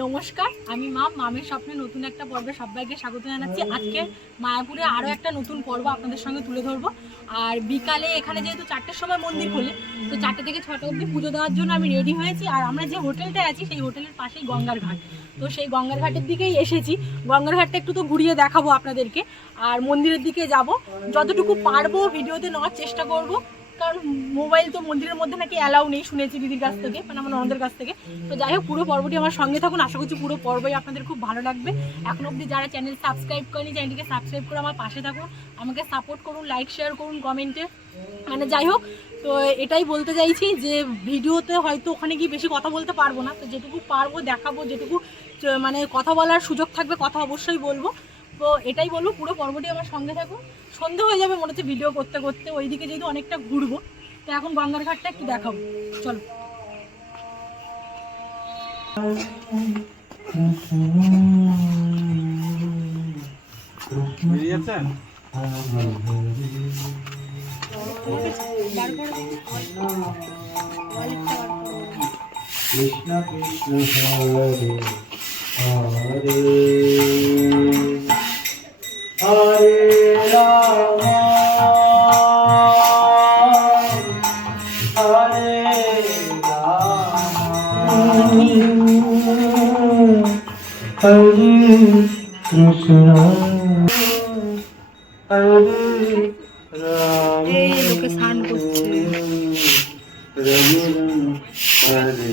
নমস্কার, আমি মামের স্বপ্নে নতুন একটা পর্বে সবাইকে স্বাগত জানাচ্ছি। আজকে মায়াপুরে আরও একটা নতুন পর্ব আপনাদের সঙ্গে তুলে ধরবো। আর বিকালে এখানে যেহেতু 4টের সময় মন্দির খোলে, তো 4টে থেকে 6টা অবধি পুজো দেওয়ার জন্য আমি রেডি হয়েছি। আর আমরা যে হোটেলটায় আছি সেই হোটেলের পাশেই গঙ্গার ঘাট, তো সেই গঙ্গার ঘাটের দিকেই এসেছি। গঙ্গার ঘাটটা একটু তো ঘুরিয়ে দেখাবো আপনাদেরকে, আর মন্দিরের দিকে যাব। যতটুকু পারবো ভিডিওতে নেওয়ার চেষ্টা করব, কারণ মোবাইল তো মন্দিরের মধ্যে নাকি অ্যালাউ নেই শুনেছি দিদির কাছ থেকে, মানে আমার ননদের কাছ থেকে। তো যাই হোক, পুরো পর্বটি আমার সঙ্গে থাকুন, আশা করছি পুরো পর্বই আপনাদের খুব ভালো লাগবে। এখন অবধি যারা চ্যানেল সাবস্ক্রাইব করেনি, চ্যানেলটিকে সাবস্ক্রাইব করে আমার পাশে থাকুন, আমাকে সাপোর্ট করুন, লাইক শেয়ার করুন কমেন্টে। মানে যাই হোক, তো এটাই বলতে চাইছি যে ভিডিওতে হয়তো ওখানে গিয়ে বেশি কথা বলতে পারবো না, তো যেটুকু পারবো দেখাবো, যেটুকু মানে কথা বলার সুযোগ থাকবে কথা অবশ্যই বলবো। তো এটাই বলবো, পুরো পর্বটি আমার সঙ্গে থাকুন। সন্ধে হয়ে যাবে মনে হচ্ছে ভিডিও করতে করতে, ওইদিকে যেহেতু অনেকটা ঘুরবো, তো এখন গঙ্গার ঘাটটা একটু দেখাবো, চলো। কৃষ্ণ কৃষ্ণ হরে হরে হরে রাম হরে রাম হরে কৃষ্ণ হরে রাম। এই লোকে স্নান করছে। হরে হরে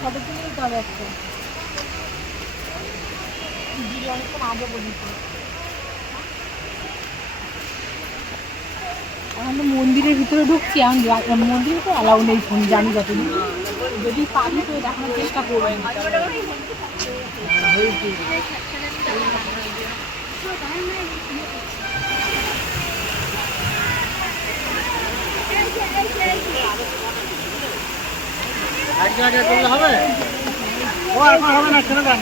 ফটো তুলে দিতে হবে একটা, অনেকক্ষণ আগে বলেছি। এখন তো মন্দিরের ভিতরে ঢুকছি, এখন মন্দিরে তো অ্যালাউ নেই ফোন, জানি যতদিন। যদি পারি তো দেখানোর চেষ্টা করবেন। আগে করলে হবে? ও এখন হবে না, ছেড়ে দেন।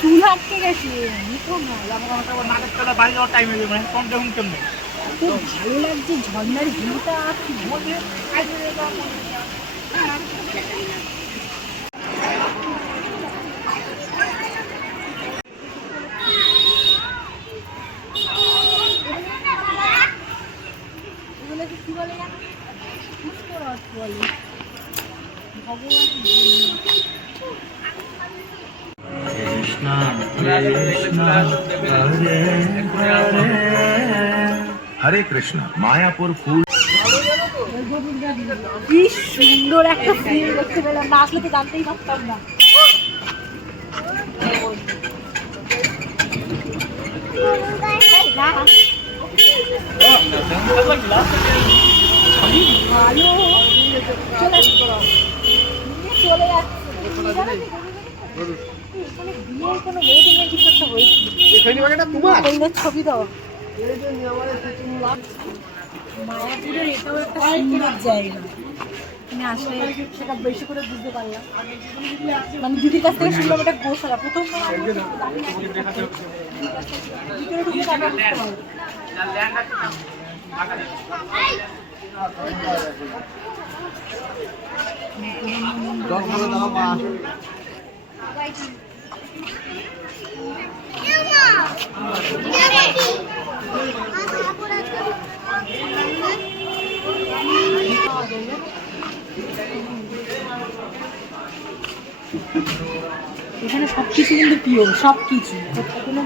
চুল আটকে গেছে, বাড়ি যাওয়ার টাইম হয়ে যাবে, কম দেখুন কেমন খুব ভালো লাগছে ঝর্ণার ভিউটা। কি বলে জানো, পুষ্করথ বলে ভগবান। কৃষ্ণ কৃষ্ণ হরে হরে হরে কৃষ্ণ। মায়াপুর ফুল কি সুন্দর একটা ফিল দেখতে পেলাম, না আসলে তো জানতেই পারতাম না। ভালো চলে চলে যাচ্ছে। বিয়ের কোনো ওয়েডিং এর কিছু একটা হয়েছিল, ছবি দাও। মায়াপুরের এটাও একটা সুন্দর জায়গা, এখানে আসলে সেটা বেশি করে বুঝতে পারলাম। মানে দিদির কাছ থেকে শুনলাম এটা গোশালা, প্রথম ভিতরে ঢুকে টাকা বুঝতে পারলাম। এখানে সব কিছু কিন্তু পিওর, সব কিছু, কোনো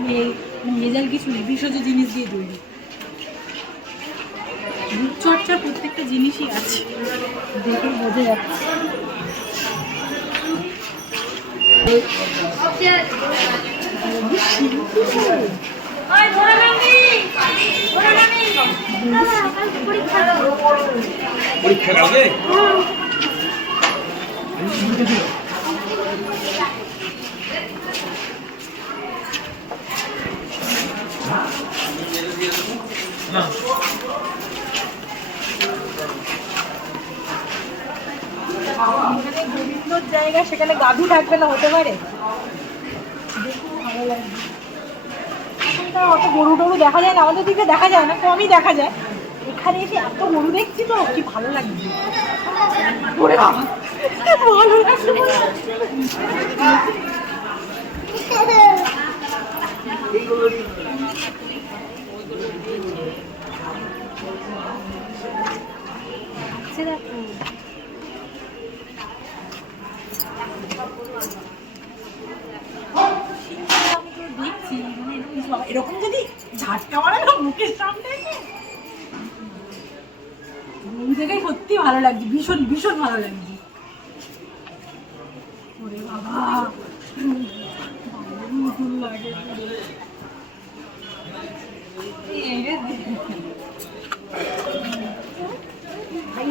ভেজাল কিছু নেই, ভেষজ জিনিস দিয়ে তৈরি। রূপচর্চার প্রত্যেকটা জিনিসই আছে, দেখে বোঝা যাচ্ছে। পরীক্ষা কালকে গোবিন্দর জায়গা, সেখানে গাভী থাকবে না, হতে পারে? দেখুন ভালো লাগবে। এখানটা অত গরু টরু দেখা যায় না, আমাদের দিকে দেখা যায় না, কমই দেখা যায়। এখানে এসে এত গরু দেখছি তো কি ভালো লাগবে। ওরে বাবা, ভালো লাগছে। এরকম যদি ঝাটকা মারা না মুখের সামনে, ওই জায়গায় সত্যি ভালো লাগছে, ভীষণ ভীষণ ভালো লাগছে। ওরে বাবা, নতুন লাগে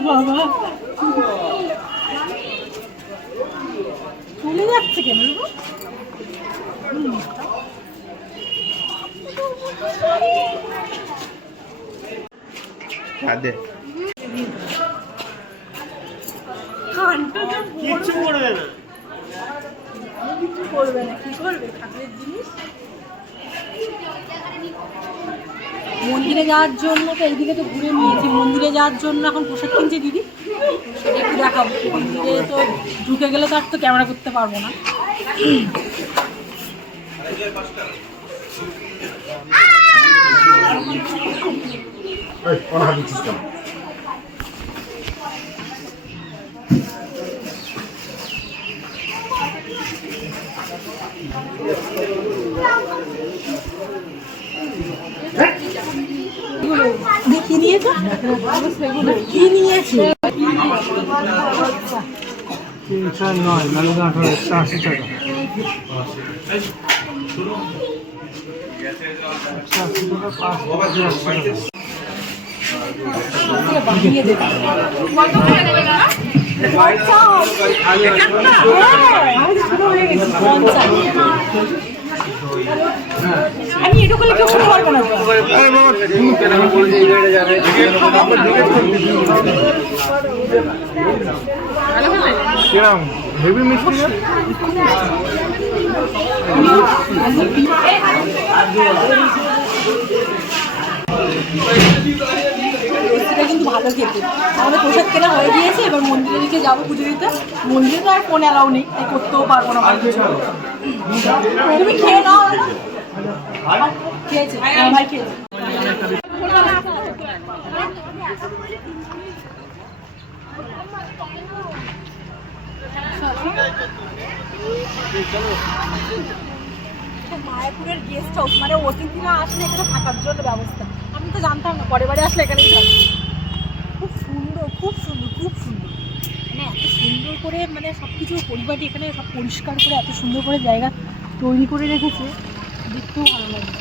বাবা। চলে যাচ্ছে কেন? কিচ্ছু করবে না, কিছু করবে না, কি করবে? ঠাকুরের জিনিস মন্দিরে যাওয়ার জন্য তো এইদিকে তো ঘুরে নিয়েছি, মন্দিরে যাওয়ার জন্য এখন পোশাক কিনছি দিদি, সেটা একটু দেখাবো। মন্দিরে তো ঢুকে গেলে তো আর তো ক্যামেরা করতে পারবো না। কি নিয়েছো? কি নিয়েছো? 309 নালুদা 1880 টাকা। 180 টাকা 5 বানিয়ে দেবে। আমি এটা করলে কেউ শুনতে পারবো না। কিরম হেভি মিষ্টি না? কিন্তু ভালো খেতে। আমাদের প্রসাদ কেনা হয়ে গিয়েছে, এবার মন্দিরের দিকে যাবো পুজো দিতে। মন্দিরে তো আর ফোন অ্যালাউ নেই, তাই করতেও পারবো না। তুমি খেয়ে নাও। খেয়েছে, ভাই খেয়েছে। মায়াপুরের গেস্ট হাউস, মানে অতিথিরা আসলে এখানে থাকার জন্য ব্যবস্থা। আমি তো জানতাম না, পরের বারে আসলে এখানেই থাকবো। খুব সুন্দর, খুব সুন্দর, খুব সুন্দর। মানে এত সুন্দর করে, মানে সব কিছু পরিবারটি এখানে সব পরিষ্কার করে এত সুন্দর করে জায়গা তৈরি করে রেখেছে, দেখতেও ভালো লাগে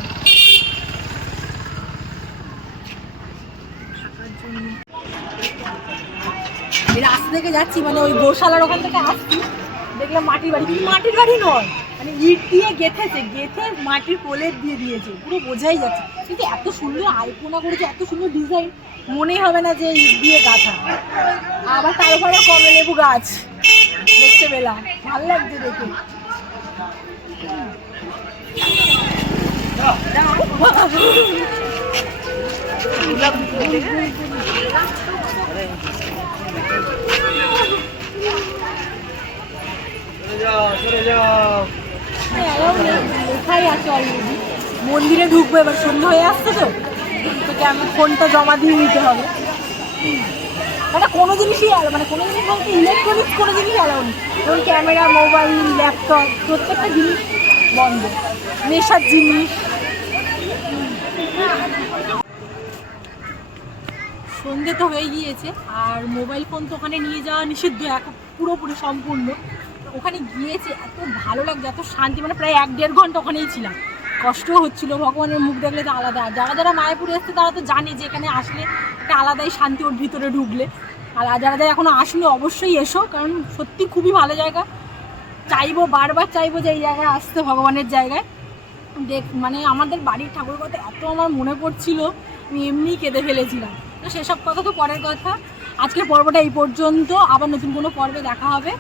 থাকার জন্য। রাস্তা থেকে যাচ্ছি, মানে ওই গোশালার ওখান থেকে আসছি, দেখলাম মাটির বাড়ি। কিন্তু মাটির বাড়ি নয়, মানে ইট দিয়ে গেঁথেছে, গেঁথে মাটির প্রলেপ দিয়ে দিয়েছে, পুরো বোঝাই যাচ্ছে। কিন্তু এত সুন্দর আলপনা করেছে, এত সুন্দর ডিজাইন, মনেই হবে না যে ইট দিয়ে গাঁথা। আবার তার উপরে কমলালেবু গাছ দেখতে পেলাম, ভালো লাগছে দেখে। চলে যাও। লেখাই আছে অলরেডি। মন্দিরে ঢুকবো, এবার সন্ধ্যা হয়ে আসছে তো আমি ফোনটা জমা দিয়ে নিতে হবে। মানে কোনো জিনিসই মানে কোনো জিনিস বলতে ইলেকট্রনিক্স কোনো জিনিস অ্যালাউ নেই, যেমন ক্যামেরা, মোবাইল, ল্যাপটপ, প্রত্যেকটা জিনিস বন্ধ, নেশার জিনিস। সন্ধে তো হয়ে গিয়েছে, আর মোবাইল ফোন তো ওখানে নিয়ে যাওয়া নিষিদ্ধ এখন পুরোপুরি সম্পূর্ণ। ওখানে গিয়েছে, এত ভালো লাগছে, এত শান্তি, মানে প্রায় 1-1.5 ঘন্টা ওখানেই ছিলাম। কষ্টও হচ্ছিল, ভগবানের মুখ দেখলে তো আলাদা। যারা যারা মায়াপুরে এসছে তারা তো জানে যে এখানে আসলে একটা আলাদাই শান্তি ওর ভিতরে ঢুকলে। আর যারা যারা এখনও আসলে অবশ্যই এসো, কারণ সত্যি খুবই ভালো জায়গা। চাইবো, বারবার চাইবো যে এই জায়গায় আসতে, ভগবানের জায়গায়। মানে আমাদের বাড়ির ঠাকুরের কথা এত আমার মনে পড়ছিল, আমি এমনিই কেঁদে ফেলেছিলাম। তো সেসব কথা তো পরের কথা। আজকের পর্বটা এই পর্যন্ত, আবার নতুন কোনো পর্বে দেখা হবে।